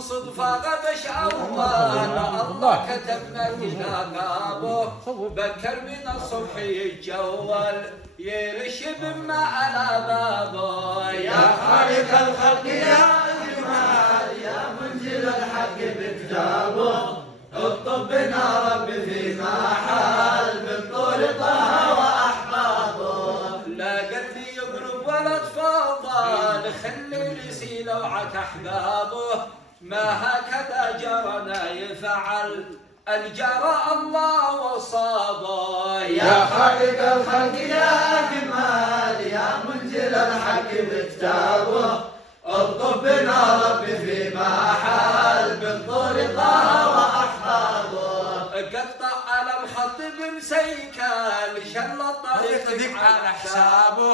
صدفة غبش أول الله كتبنا كتابه بكر من الصبح يتجول يرشب ما على بابه يا خالق الخلق يا جمال يا منزل الحق بكتابه اطب بنا رب فيما حال من طول طه واحبابه لا قلبي يقرب ولا تفضل خلي لسي لوعة احبابه ما هكذا جرنا يفعل الجرى الله وصابه يا خالق الخلق يا جمال يا منزل الحق بكتابه اطب بنا رب فيما حال من طول طه واحبابه قطع على الخط بمسيكل شل الطريق على حسابه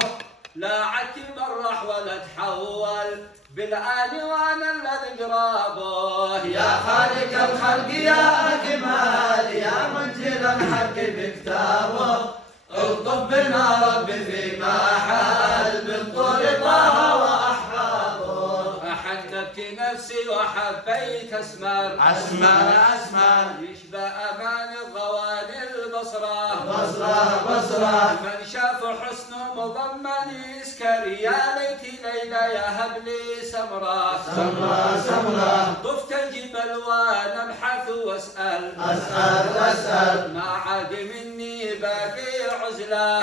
لا عاد تبرح ولا تحول بالآن وانا الذي قرابه يا خالق الخلق يا جمال يا منزل الحق بكتابه اطب بنا رب فيما حال من طول طه واحبابه أحنبت نفسي وحبيت أسمر أسمر يشبه أمان الغواني البصرة بصرة من شاف حسنه مضمن يسكر يا ليت ليلى يهب لي سمرة طفت الجبل وانا ابحث واسأل أسأل ما عاد مني باقي عزلة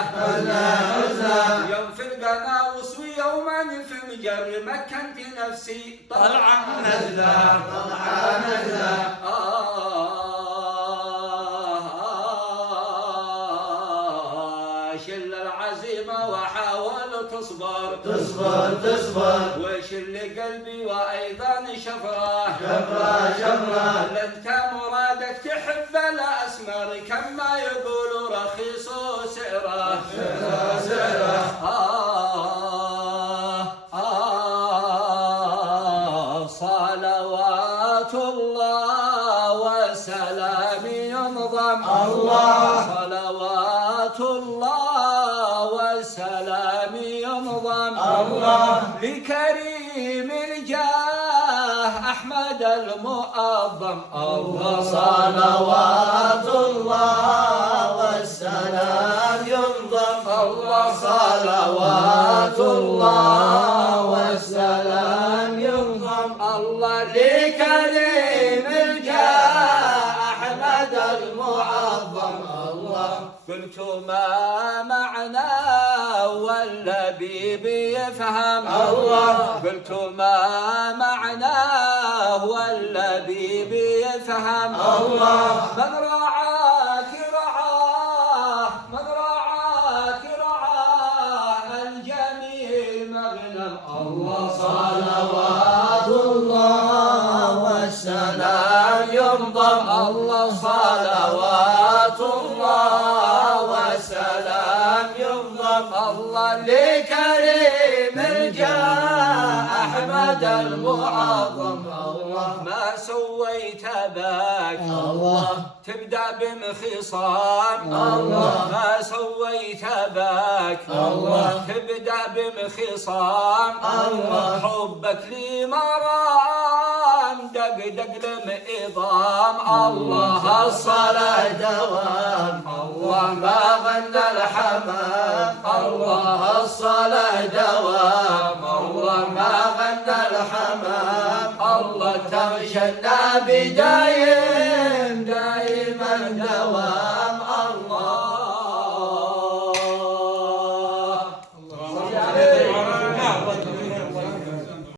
يوم في القناوس ويوما في الجر مكنت نفسي طلعا نزلة شل العزيمة وحاول تصبر وشل قلبي وأيضا شفرة لأنت مرادك تحب الأسمر كما يقول رخيص سعره صلوات الله وسلام ينظم صلوات الله وسلام ينظم لكريم الجاه أحمد المؤظم صلوات الله والسلام ينظم صلوات الله والسلام ينظم الله لكريم الجاه أحمد المعظم قلت ما معنى واللبيب يفهم قلت ما معناه واللبيب يفهم من رعاك رعاه الجميل مغنم صلوات الله والسلام ينظم صلوات الله والسلام ينظم لكريم الجاه أحمد المعظم ما سويت باك تبدأ بمخصام ما سويت باك تبدأ بمخصام حبك لي مرام دق لمئضام الله الصلاة دوام ما غنى الحمام الصلاة دوام ما غنى الحمام تغشى النبي دايما دوام